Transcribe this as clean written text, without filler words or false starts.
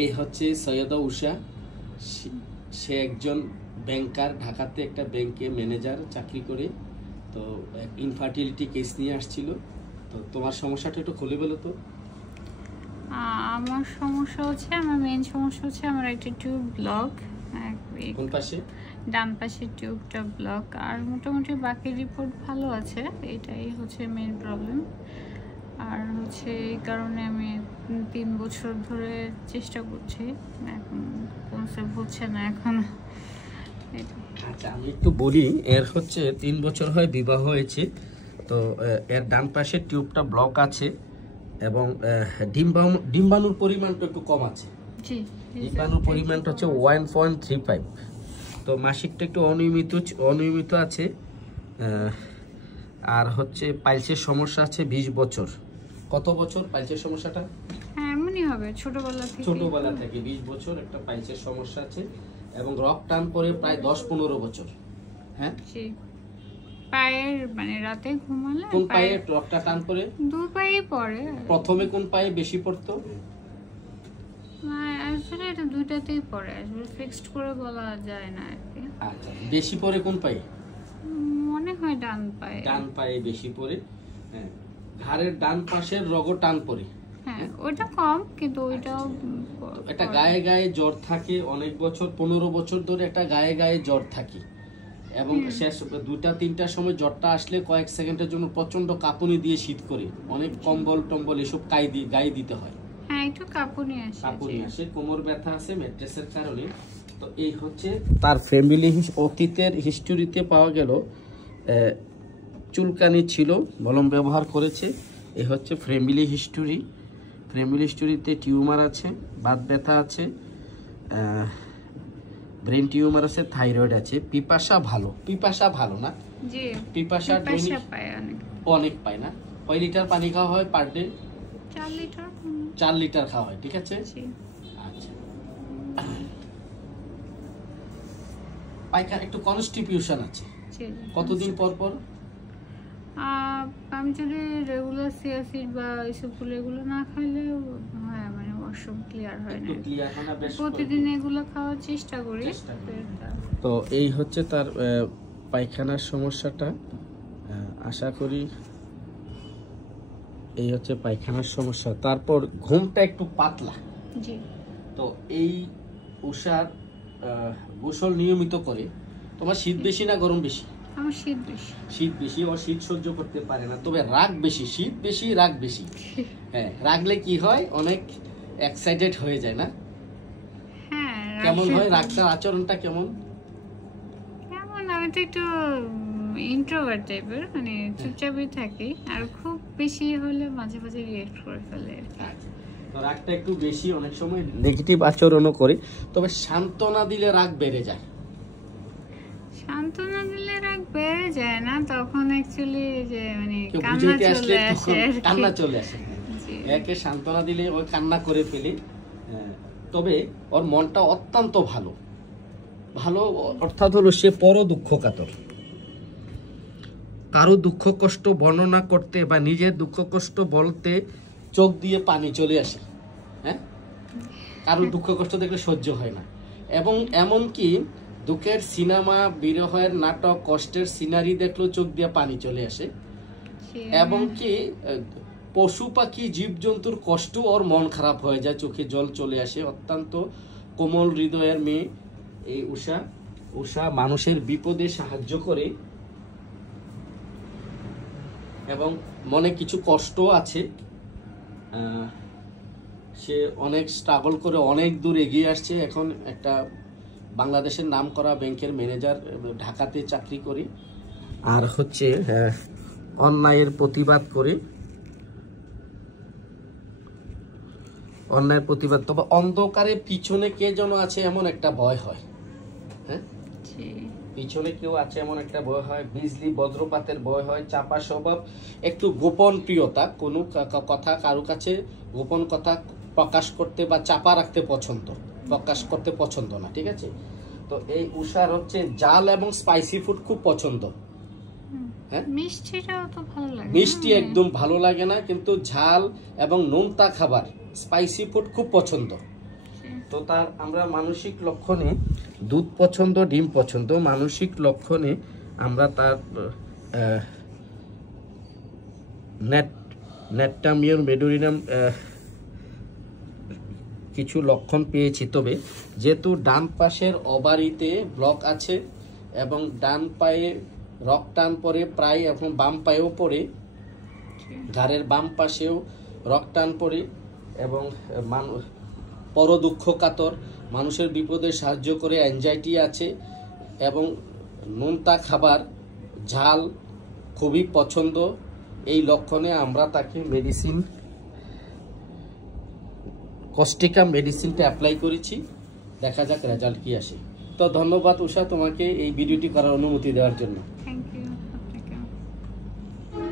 এই হচ্ছে সৈয়দা উষা। সে একজন ব্যাংকার, ঢাকাতে একটা ব্যাংকে ম্যানেজার চাকরি করে। তো ইনফার্টিলিটি কেস নিয়ে আসছিল। তো তোমার সমস্যাটা একটু খুলে বলো তো। আমার সমস্যা হচ্ছে, আমার মেইন সমস্যা হচ্ছে আমার একটা টিউব ব্লক। কোন পাশে? ডান পাশের টিউবটা ব্লক। আর মোটামুটি বাকি রিপোর্ট ভালো আছে, এটাই হচ্ছে মেইন প্রবলেম। আর হচ্ছে এই কারণে আমি 3 বছর ধরে চেষ্টা করছি, এখন কনসেপ্ট হচ্ছে না এখন। আচ্ছা, আমি একটু বলি। এর হচ্ছে 3 বছর হয় বিবাহ হয়েছে। তো এর ডান পাশের টিউবটা ব্লক আছে এবং ডিম্বাণুর পরিমাণটা একটু কম আছে। জি, ডিম্বাণুর পরিমাণটা হচ্ছে 1.35। তো মাসিকটা একটু অনিয়মিত আছে। আর হচ্ছে পাইলসের সমস্যা আছে 20 বছর। কত বছর পাইলসের সমস্যাটা? হ্যাঁ, এমনই হবে, ছোটবেলা থেকে 20 বছর একটা পাইলসের সমস্যা আছে এবং রক টান পরে প্রায় 10-15 বছর। হ্যাঁ, পায়ের মানে রাতে ঘুমালে কোন পায়ে রকটা টান পরে? দুই পায়ে পড়ে। প্রথমে কোন পায়ে বেশি পড়তো? আসলে এটা দুইটাতেই পড়ে, আসলে ফিক্সড করে বলা যায় না আর কি। আচ্ছা, বেশি পড়ে কোন পায়ে? মনে হয় ডান পায়ে বেশি পড়ে। হ্যাঁ, ঘাড়ের ডান পাশের রগও টান পড়ে। হ্যাঁ, ওইটা কম, কিন্তু ওইটাও একটা গায়ে জ্বর থাকে অনেক বছর, 15 বছর ধরে একটা গায়ে জ্বর থাকে এবং শেষ 2টা-3টার সময় জ্বরটা আসলে কয়েক সেকেন্ডের জন্য প্রচন্ড কাঁপুনি দিয়ে শীত করে, অনেক কম্বল টম্বল এসব গায়ে দিতে হয়। হ্যাঁ, একটু কাঁপুনি আসে, কোমর ব্যথা আছে ম্যাট্রেসের কারণে। তো এই হচ্ছে তার ফ্যামিলি অতীতের হিস্টোরিতে পাওয়া গেল চুলকানি ছিল, মলম ব্যবহার করেছে। এই হচ্ছে ফ্যামিলি হিস্টোরিতে টিউমার আছে, বাত ব্যথা আছে, ব্রেন টিউমার আছে, থাইরয়েড আছে। পিপাসা ভালো না? জি, পিপাসা অনেক পায় না। কয় লিটার পানি খাওয়া হয় পার ডে? 4 লিটার খাওয়া হয়, ঠিক আছে। আচ্ছা, পায়খানা একটু কনস্টিটিউশন আছে। কতদিন পর পর? আমি যদি রেগুলার সিয়াসিড বা এসবগুলো এগুলো না খাইলে হয়, মানে ওয়াশরুম ক্লিয়ার হয় না। প্রতিদিন এগুলো খাওয়ার চেষ্টা করি। তো এই হচ্ছে তার পায়খানার সমস্যাটা। আশা করি এই হচ্ছে পায়খানার সমস্যা। তারপর ঘুমটা একটু পাতলা। জি। তো এই উষার গোসল নিয়মিত করে। তোমার শীত বেশি না গরম বেশি? আমার শীত বেশি। ও শীত সহ্য করতে পারে না, তবে রাগ বেশি। শীত বেশি, রাগ বেশি। হ্যাঁ, রাগলে কি হয়, অনেক এক্সাইটেড হয়ে যায় না? হ্যাঁ। কেমন হয় রাগটার আচরণটা কেমন? আমি তো একটু ইন্ট্রোভার্ট টাইপের, মানে চুপচাপই থাকি, আর খুব বেশি হলে মাঝে মাঝে রিঅ্যাক্ট করে ফেলে। তো রাগটা একটু বেশি, অনেক সময় নেগেটিভ আচরণও করে। তবে সান্ত্বনা দিলে রাগ বেড়ে যায়। সান্ত্বনা দিলে রাগ বেড়ে যায় না, তখন অ্যাকচুয়ালি যে মানে কান্না চলে আসে। একে সান্ত্বনা দিলে ওই কান্না করে ফেলে। তবে ওর মনটা অত্যন্ত ভালো অর্থাৎ হলো সে পর দুঃখ কাতর। কারো দুঃখ কষ্ট বর্ণনা করতে বা নিজের দুঃখ কষ্ট বলতে চোখ দিয়ে পানি চলে আসে। হ্যাঁ, কারো দুঃখ কষ্ট দেখলে সহ্য হয় না। এবং এমনকি দুঃখের সিনেমা, বিরহের নাটক, কষ্টের সিনারি দেখলেও চোখ দিয়ে পানি চলে আসে। এবং কি পশু পাখি জীবজন্তুর কষ্ট ওর মন খারাপ হয়ে যায়, চোখে জল চলে আসে। অত্যন্ত কোমল হৃদয়ের মেয়ে এই উষা মানুষের বিপদে সাহায্য করে এবং মনে কিছু কষ্ট আছে। সে অনেক স্ট্রাগল করে অনেক দূর এগিয়ে আসছে। এখন একটা বাংলাদেশের নামকরা ব্যাংকের ম্যানেজার, ঢাকাতে চাকরি করে। আর হচ্ছে অন্যায়ের প্রতিবাদ করে। তবে অন্ধকারে পিছনে কে যেন আছে এমন একটা ভয় হয়। হ্যাঁ, পিছনে কেউ আছে এমন একটা ভয় হয়। বিজলি বজ্রপাতের ভয় হয়। চাপা স্বভাব, একটু গোপন প্রিয়তা, কোনো কথা কারো কাছে গোপন কথা প্রকাশ করতে বা চাপা রাখতে প্রকাশ করতে পছন্দ না, ঠিক আছে। তো এই উষার হচ্ছে জাল এবং স্পাইসি ফুড খুব পছন্দ। হ্যাঁ, মিষ্টি একদম ভালো লাগে না, কিন্তু ঝাল এবং নোনতা খাবার, স্পাইসি ফুড খুব পছন্দ। তো তার আমরা মানসিক লক্ষণে দুধ পছন্দ, ডিম পছন্দ, মানসিক লক্ষণে আমরা তার ন্যাট্টামিয়ার মেডোরিনাম কিছু লক্ষণ পেয়েছি। তবে যেহেতু ডান পাশের ওভারিতে ব্লক আছে এবং ডান পায়ে রক টান পরে প্রায়, এখন বাম পায়েও পড়ে, ঘাড়ের বাম পাশেও রক টান পড়ে এবং পরদুঃখ কাতর, মানুষের বিপদে সাহায্য করে, অ্যাংজাইটি আছে এবং নোনতা খাবার, ঝাল খুবই পছন্দ। এই লক্ষণে আমরা তাকে মেডিসিন, কস্টিকা মেডিসিনটা অ্যাপ্লাই করেছি। দেখা যাক রেজাল্ট কি আসে। তো ধন্যবাদ উষা তোমাকে এই ভিডিওটি করার অনুমতি দেওয়ার জন্য।